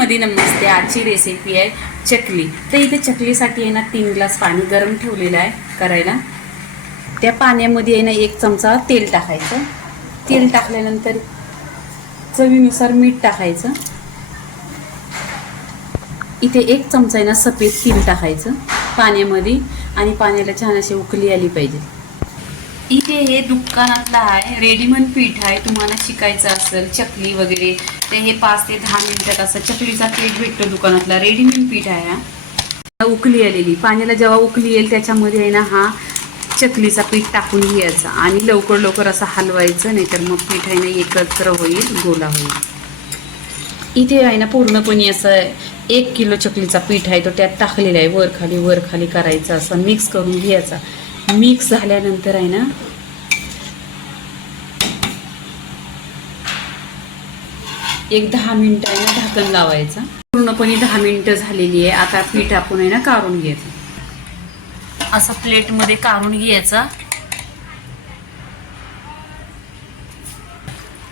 मध्ये नमस्ते आजची रेसिपी आहे चकली. तर इथे चकलीसाठी आहे ना तीन ग्लास पाणी गरम ठेवलेलं आहे करायला. त्या पाण्यामध्ये आहे ना एक चमचा तेल टाकायचं. तेल टाकल्यानंतर चवीनुसार मीठ टाकायचं. इथे एक चमचा आहे ना सफेद तीळ टाकायचं पाण्यामध्ये. आणि पाण्याला छान अशी उकली आली पाहिजे. इथे हे दुकानातलं आहे रेडीमेड पीठ आहे तुम्हाला शिकायचं असेल चकली वगैरे ते हे पाच ते दहा मिनिटात असं चकलीचा पीठ भेटतो दुकानातला. रेडीमेड पीठ आहे हा. उकली आलेली. पाण्याला जेव्हा उकली येईल त्याच्यामध्ये आहे ना हा चकलीचा पीठ टाकून घ्यायचा आणि लवकर लवकर असं हलवायचं नाहीतर मग पीठ आहे ना एकत्र होईल गोला होईल. इथे आहे ना पूर्णपणे असं एक किलो चकलीचा पीठ आहे तो त्यात टाकलेला आहे. वर खाली वर खाली करायचं असं मिक्स करून घ्यायचा. मिक्स झाल्यानंतर आहे ना एक दहा मिनिटं आहे ना ढाकण लावायचं. पूर्णपणे दहा मिनिटं झालेली आहे. आता पीठ आपण आहे ना काढून घ्यायचं. असं प्लेटमध्ये काढून घ्यायचा.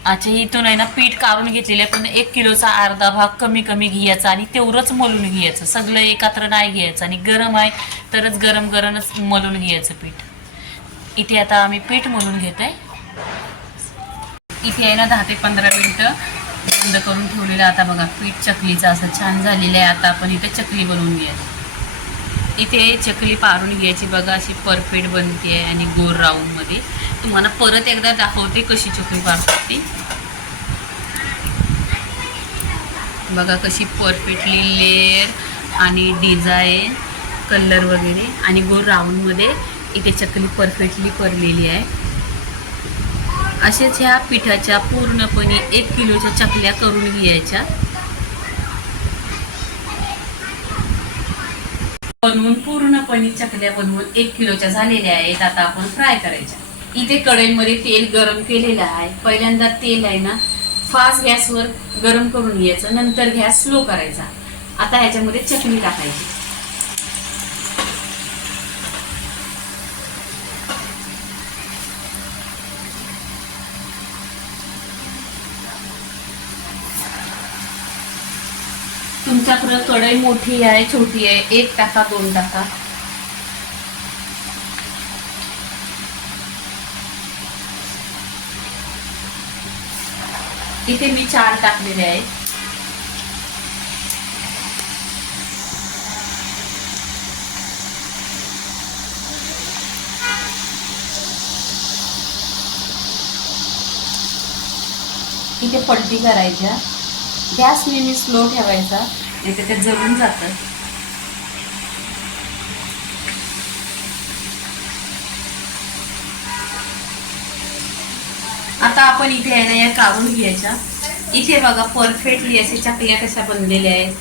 अच्छा इथून आहे ना पीठ काढून घेतलेलं आहे. पण एक किलोचा अर्धा भाग कमी कमी घ्यायचा आणि तेवढंच मलून घ्यायचं. सगळं एकत्र नाही घ्यायचं आणि गरम आहे तरच गरम गरमच मलून घ्यायचं पीठ. इथे आता आम्ही पीठ मलून घेत आहे इथे आहे ना दहा ते पंधरा मिनटं बंद करून ठेवलेलं आता बघा पीठ चकलीचं असं छान झालेलं आहे. आता आपण इथे चकली बनवून घ्यायचं इथे चकली पारून घ्यायची बघा अशी परफेक्ट बनते आहे आणि गोल राऊंडमध्ये तुम्हाला परत एकदा दाखवते कशी चकली पारतात ती बघा कशी परफेक्टली लेअर आणि डिझाईन कलर वगैरे. आणि गोल राऊंडमध्ये इथे चकली परफेक्टली परलेली आहे. अशाच ह्या पिठाच्या पूर्णपणे एक किलोच्या चकल्या करून घ्यायच्या. बनवून पूर्णपणे चकल्या बनवून एक किलोच्या झालेल्या आहेत आता आपण फ्राय करायच्या. इथे कढईमध्ये तेल गरम केलेलं आहे. पहिल्यांदा तेल आहे ना फास्ट गॅसवर गरम करून घ्यायचं नंतर गॅस स्लो करायचा. आता ह्याच्यामध्ये चटणी टाकायची. तुमच्याकडं कढई मोठी आहे छोटी आहे एक टाका दोन टाका. इथे मी चार टाकलेले आहेत. इथे पलटी करायच्या. गॅस नेहमी स्लो ठेवायचा. नाही तर ते जळून जातं. आता आपण इथे आहे ना या काढून घ्यायच्या. इथे बघा परफेक्टली असे चकल्या कशा बनलेल्या आहेत.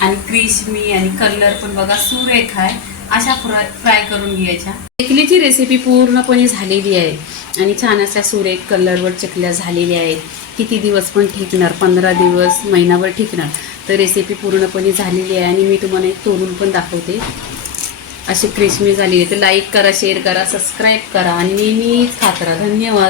आणि क्रिस्मी आणि कलर पण बघा सुरेख आहे. अशा फ्राय फ्राय करून घ्यायच्या. चकलीची रेसिपी पूर्णपणे झालेली आहे. आणि छान अशा सुरेख कलरवर चकल्या झालेल्या आहेत. किती दिवस पण टिकणार पंधरा दिवस महिनाभर टिकणार तर रेसिपी पूर्णपणे झालेली आहे आणि मी तुम्हाला एक तोडून पण दाखवते. अशी क्रिस्मी झाली आहे. तर लाईक करा शेअर करा सबस्क्राईब करा आणि नेहमीच खात राहा. धन्यवाद.